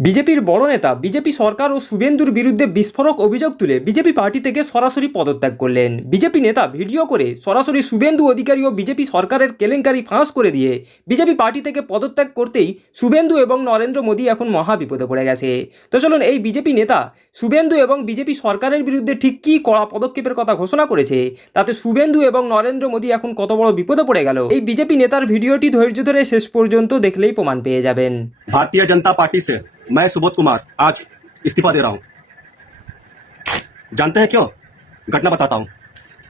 বিজেপির বড় নেতা বিজেপি সরকার ও শুভেন্দুর বিরুদ্ধে বিস্ফোরক অভিযোগ তুলে বিজেপি পার্টি থেকে সরাসরি পদত্যাগ করলেন। বিজেপি নেতা ভিডিও করে সরাসরি শুভেন্দু অধিকারী ও বিজেপি সরকারের কেলেঙ্কারি ফাঁস করে দিয়ে বিজেপি পার্টি থেকে পদত্যাগ করতেই শুভেন্দু এবং নরেন্দ্র মোদী এখন মহা বিপদে পড়ে গেছে। তো চলুন এই বিজেপি নেতা শুভেন্দু এবং বিজেপি সরকারের বিরুদ্ধে ঠিক কী কড়া পদক্ষেপের কথা ঘোষণা করেছে, তাতে শুভেন্দু এবং নরেন্দ্র মোদী এখন কত বড় বিপদে পড়ে গেল, এই বিজেপি নেতার ভিডিওটি ধৈর্য ধরে শেষ পর্যন্ত দেখলেই প্রমাণ পেয়ে যাবেন। भारतीय जनता पार्टी से मैं सुबोध कुमार आज इस्तीफा दे रहा हूं। जानते हैं क्यों? घटना बताता हूं।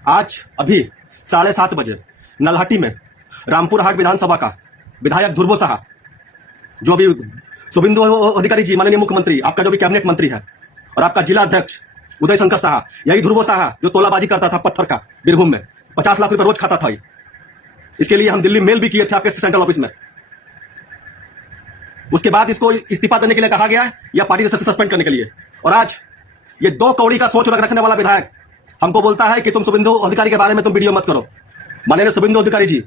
आज अभी 7:30 बजे नलहटी में रामपुर हाट विधानसभा का विधायक ध्रुव साहा, जो अभी शुभेंदु अधिकारी जी माननीय मुख्यमंत्री, आपका जो भी कैबिनेट मंत्री है, और आपका जिला अध्यक्ष उदय शंकर साहा, यही ध्रुव साहा जो तोलाबाजी करता था पत्थर का बीरभूम में, 50 लाख रुपए रोज खाता था। इसके लिए हम दिल्ली मेल भी किए थे आपके सेंट्रल ऑफिस में। उसके बाद इसको इस्तीफा देने के लिए कहा गया है या पार्टी से सस्पेंड करने के लिए। और आज ये 2 कौड़ी का सोच रखने वाला विधायक हमको बोलता है कि तुम शुभेंदु अधिकारी के बारे में तुम वीडियो मत करो। माननीय शुभेंदु अधिकारी जी,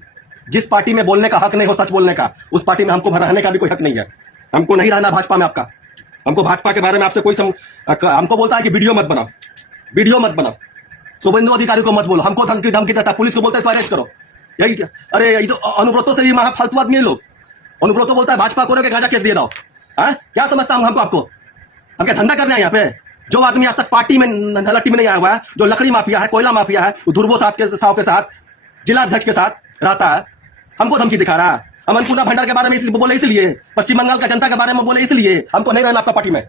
जिस पार्टी में बोलने का हक नहीं हो, सच बोलने का, उस पार्टी में हमको रहने का भी कोई हक नहीं है। हमको नहीं रहना भाजपा में आपका। हमको भाजपा के बारे में आपसे कोई हमको बोलता है कि वीडियो मत बनाओ, वीडियो मत बनाओ, शुभेंदु अधिकारी को मत बोलो, हमको धमकी देता है, पुलिस को बोलता है इसको अरेस्ट करो। यही अरे ये तो अनुव्रतों से भी फालतू आदमी है लोग। अनुव्रत तो बोलता है भाजपा को गांजा केस दिए दो। क्या समझता हूं हमको? आपको हम क्या धंधा करने आए यहाँ पे? जो आदमी आज तक पार्टी में नलहटी में नहीं आया हुआ है, जो लकड़ी माफिया है, कोयला माफिया है, ध्रुव साहब के साथ, जिला अध्यक्ष के साथ रहता है, हमको धमकी दिखा रहा है। हम अन्नपूर्णा भंडार के बारे में बोले इसलिए, पश्चिम बंगाल का जनता के बारे में बोले इसलिए, हमको नहीं रहना आपका पार्टी में।